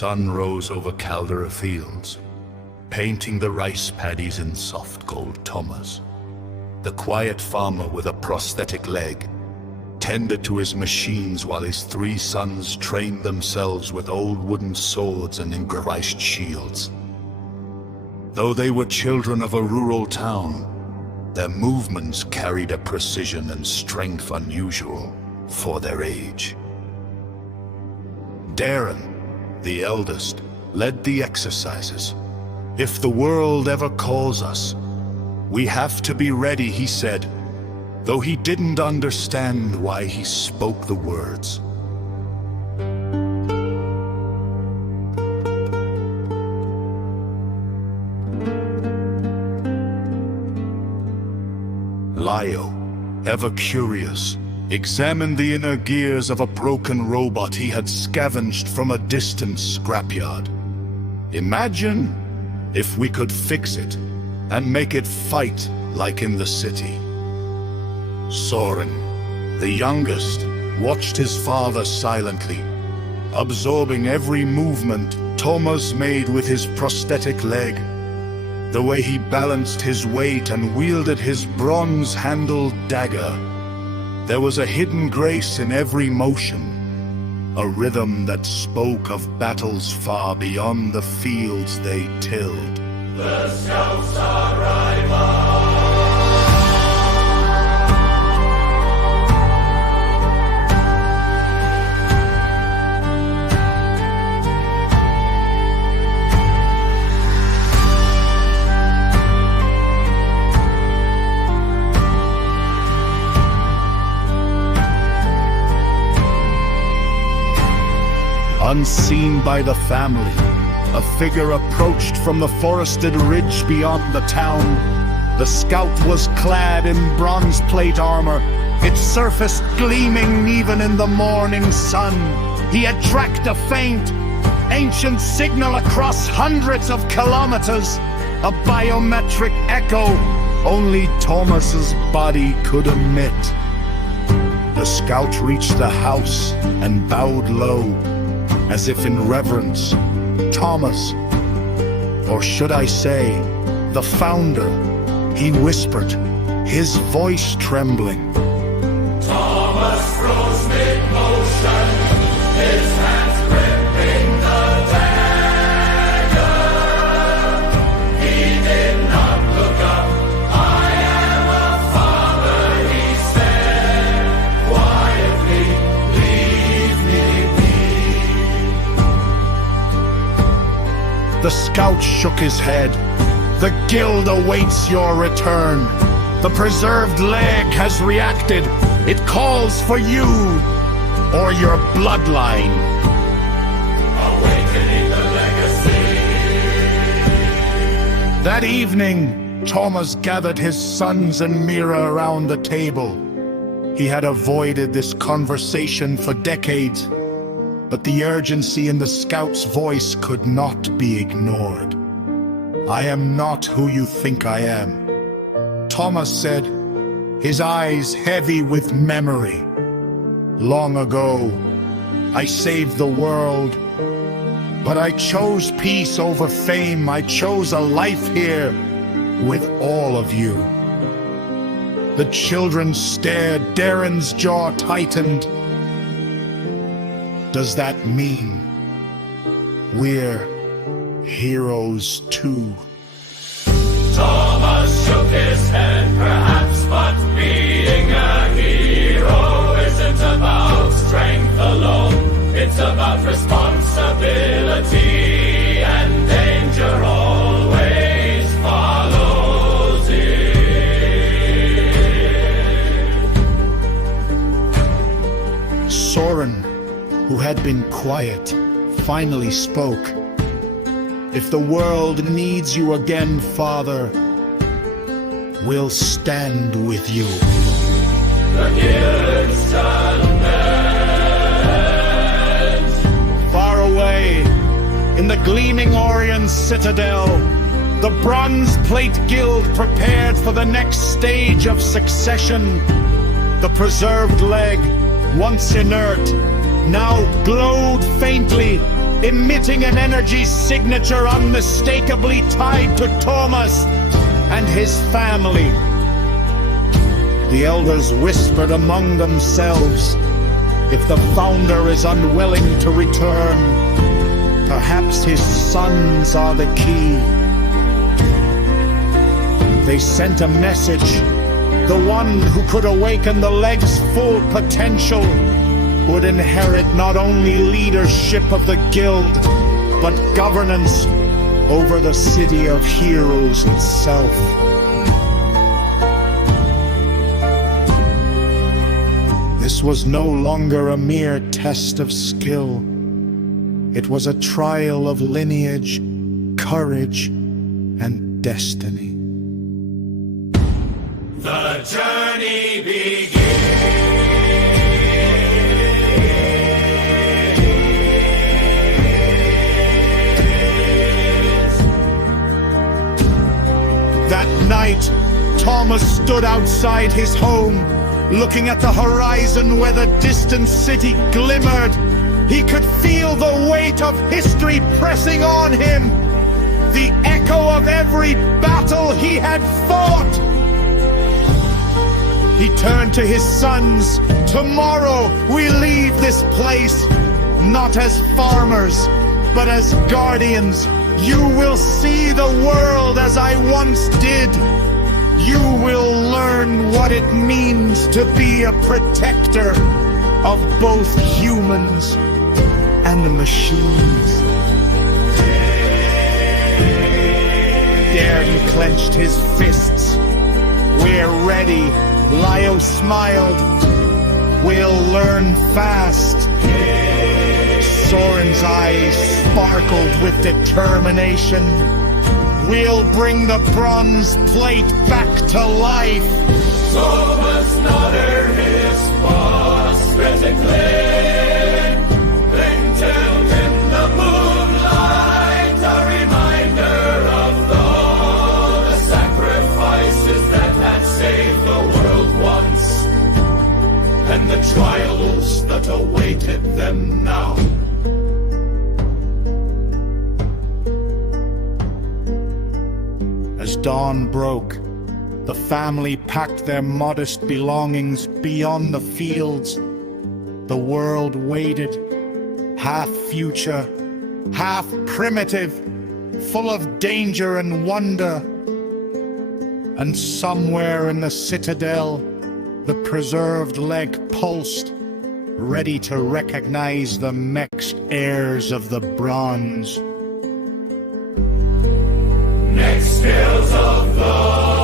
sun rose over Caldera fields, painting the rice paddies in soft gold Thomas. The quiet farmer with a prosthetic leg tended to his machines while his 3 sons trained themselves with old wooden swords and improvised shields. Though they were children of a rural town, their movements carried a precision and strength unusual for their age. Darren, the eldest, led the exercises. "If the world ever calls us, we have to be ready," he said, though he didn't understand why he spoke the words. Lio, ever curious, examined the inner gears of a broken robot he had scavenged from a distant scrapyard. "Imagine if we could fix it and make it fight like in the city." Soren, the youngest, watched his father silently, absorbing every movement Thomas made with his prosthetic leg. The way he balanced his weight and wielded his bronze-handled dagger. There was a hidden grace in every motion, a rhythm that spoke of battles far beyond the fields they tilled. The scouts arrive! Unseen by the family, a figure approached from the forested ridge beyond the town. The scout was clad in bronze plate armor, its surface gleaming even in the morning sun. He had tracked a faint, ancient signal across hundreds of kilometers, a biometric echo only Thomas's body could emit. The scout reached the house and bowed low, as if in reverence. "Thomas, or should I say, the founder," he whispered, his voice trembling. Thomas froze mid-motion, his hands gripping the dagger. He did not look up. "I am a father," he said, quietly, "leave me be." The scout shook his head. "The guild awaits your return. The preserved leg has reacted. It calls for you, or your bloodline." Awakening the legacy. That evening, Thomas gathered his sons and Mira around the table. He had avoided this conversation for decades, but the urgency in the scout's voice could not be ignored. "I am not who you think I am," Thomas said, his eyes heavy with memory. "Long ago, I saved the world, but I chose peace over fame. I chose a life here with all of you." The children stared, Darren's jaw tightened. "Does that mean we're heroes too?" Thomas shook his head, perhaps, but being a hero isn't about strength alone. It's about responsibility, and danger always follows it. Soren, who had been quiet, finally spoke. "If the world needs you again, Father, we'll stand with you." The guild's unmanned. Far away, in the gleaming Orion Citadel, the Bronze Plate Guild prepared for the next stage of succession. The preserved leg, once inert, now glowed faintly, emitting an energy signature unmistakably tied to Thomas and his family. The elders whispered among themselves, if the founder is unwilling to return, perhaps his sons are the key. They sent a message. The one who could awaken the leg's full potential would inherit not only leadership of the guild, but governance over the City of Heroes itself. This was no longer a mere test of skill. It was a trial of lineage, courage, and destiny. The journey begins. That night, Thomas stood outside his home, looking at the horizon where the distant city glimmered. He could feel the weight of history pressing on him, the echo of every battle he had fought. He turned to his sons. Tomorrow we leave this place, not as farmers, but as guardians. You will see the world as I once did. You will learn what it means to be a protector of both humans and the machines. Darren clenched his fists. We're ready. Lio smiled. We'll learn fast. Soren's eyes sparkled with determination. We'll bring the bronze plate back to life. Thomas nodded his boss critically. Then turned in the moonlight, a reminder of all the sacrifices that had saved the world once, and the trials that awaited them now. As dawn broke, the family packed their modest belongings beyond the fields. The world waited, half future, half primitive, full of danger and wonder. And somewhere in the citadel, the preserved leg pulsed, ready to recognize the next heirs of the bronze. Next tales of the